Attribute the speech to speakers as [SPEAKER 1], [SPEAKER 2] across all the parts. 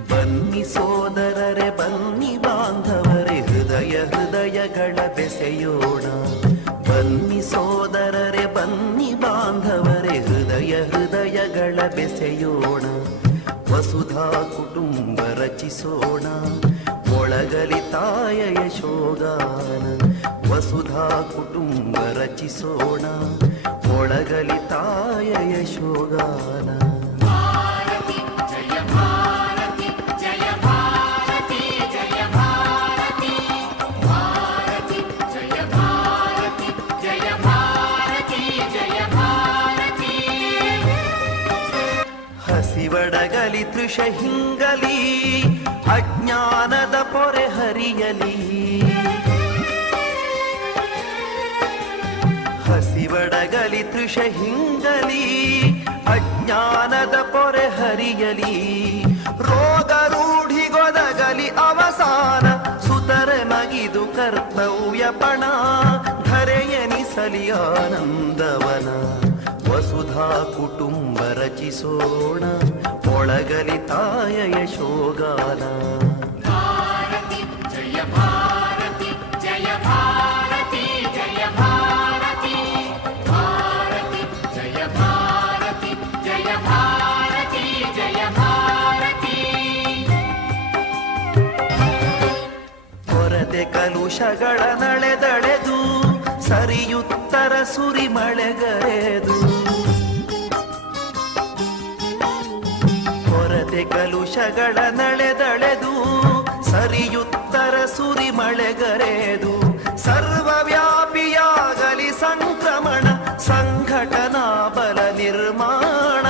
[SPEAKER 1] ಬನ್ನಿ ಸೋದರರೆ, ಬನ್ನಿ ಬಾಂಧವರೇ, ಹೃದಯ ಹೃದಯಗಳ ಬೆಸೆಯೋಣ. ಬನ್ನಿ ಸೋದರರೆ, ಬನ್ನಿ ಬಾಂಧವರೇ, ಹೃದಯ ಹೃದಯಗಳ ಬೆಸೆಯೋಣ. ವಸುಧಾ ಕುಟುಂಬ ರಚಿಸೋಣ. ಒಳಗಲಿ ತಾಯ ಯಶೋಗಾನ. ವಸುಧಾ ಕುಟುಂಬ ರಚಿಸೋಣ. ಒಳಗಲಿ ತಾಯ ಯಶೋಗಾನ. ಹಸಿವಡಗಲಿ ತೃಷ ಹಿಂಗಲಿ, ಅಜ್ಞಾನದ ಪೊರೆ ಹರಿಯಲಿ. ಹಸಿಬಡಗಲಿ ತೃಷ ಹಿಂಗಲಿ, ಅಜ್ಞಾನದ ಪೊರೆ ಹರಿಯಲಿ. ರೋಗ ರೂಢಿಗೊದಗಲಿ ಅವಸಾನ, ಸುತರೆ ಮಗಿದು ಕರ್ತವ್ಯ ಪಣ ಧರೆಯನಿಸಲಿ ಆನಂದವನ. ವಸುಧಾ ಕುಟುಂಬ ರಚಿಸೋಣ. ಒಳಗಲಿ ತಾಯ ಯಶೋಗಾನ ಕೊರತೆ ಕಲುಷಗಳ ನಳೆದಳೆದು ಸರಿಯುತ್ತರ ಸುರಿ ಮಳೆಗರೆದು ಕಲುಷಗಳ ನಳೆದಳೆದು ಸರಿಯುತ್ತರ ಸುರಿ ಮಳೆಗರೆದು ಸರ್ವವ್ಯಾಪಿಯಾಗಲಿ ಸಂಕ್ರಮಣ, ಸಂಘಟನಾ ಬಲ ನಿರ್ಮಾಣ,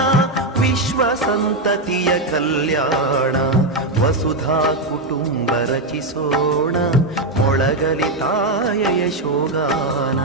[SPEAKER 1] ವಿಶ್ವ ಸಂತತಿಯ ಕಲ್ಯಾಣ, ವಸುಧಾ ಕುಟುಂಬ ರಚಿಸೋಣ, ಮೊಳಗಲಿ ತಾಯ ಯಶೋಗಾನ